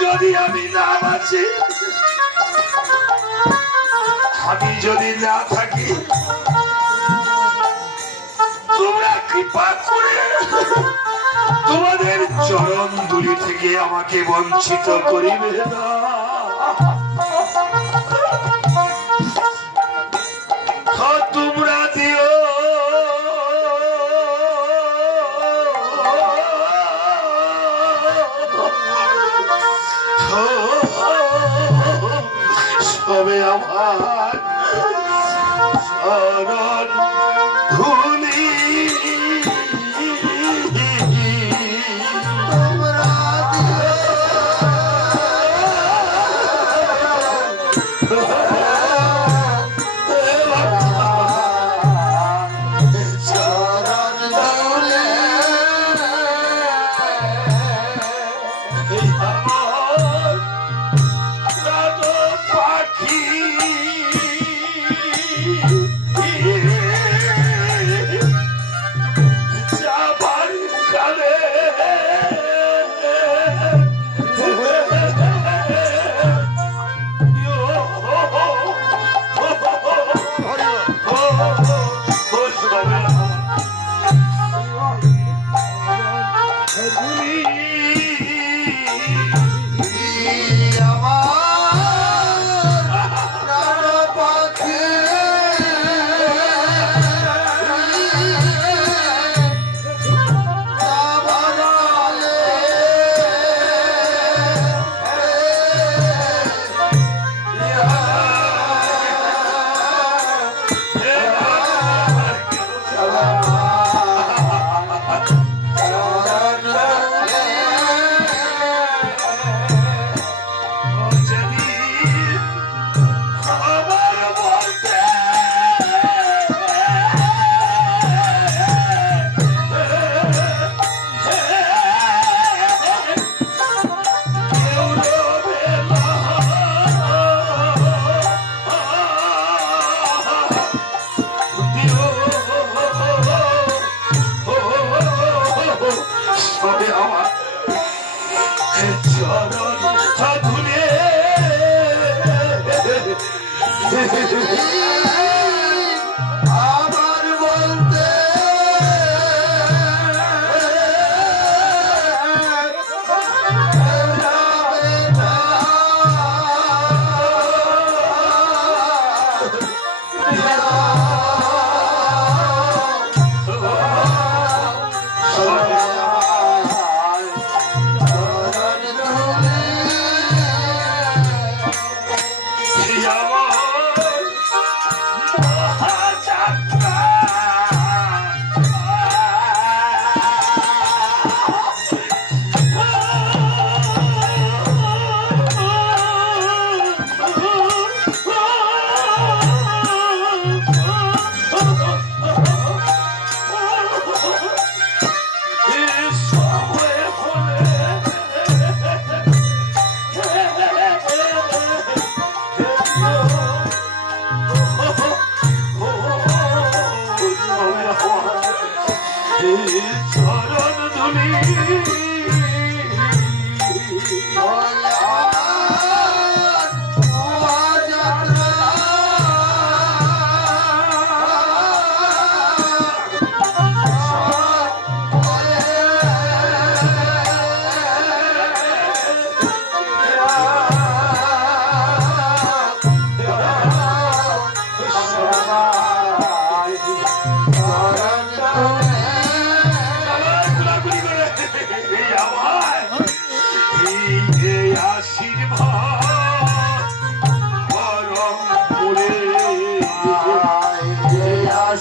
যদি আমি না বাঁচি, আমি যদি না থাকি, তোমরা কৃপা করে তোমাদের চরণ দূরি থেকে আমাকে বঞ্চিত করিবে না। আমার শরণ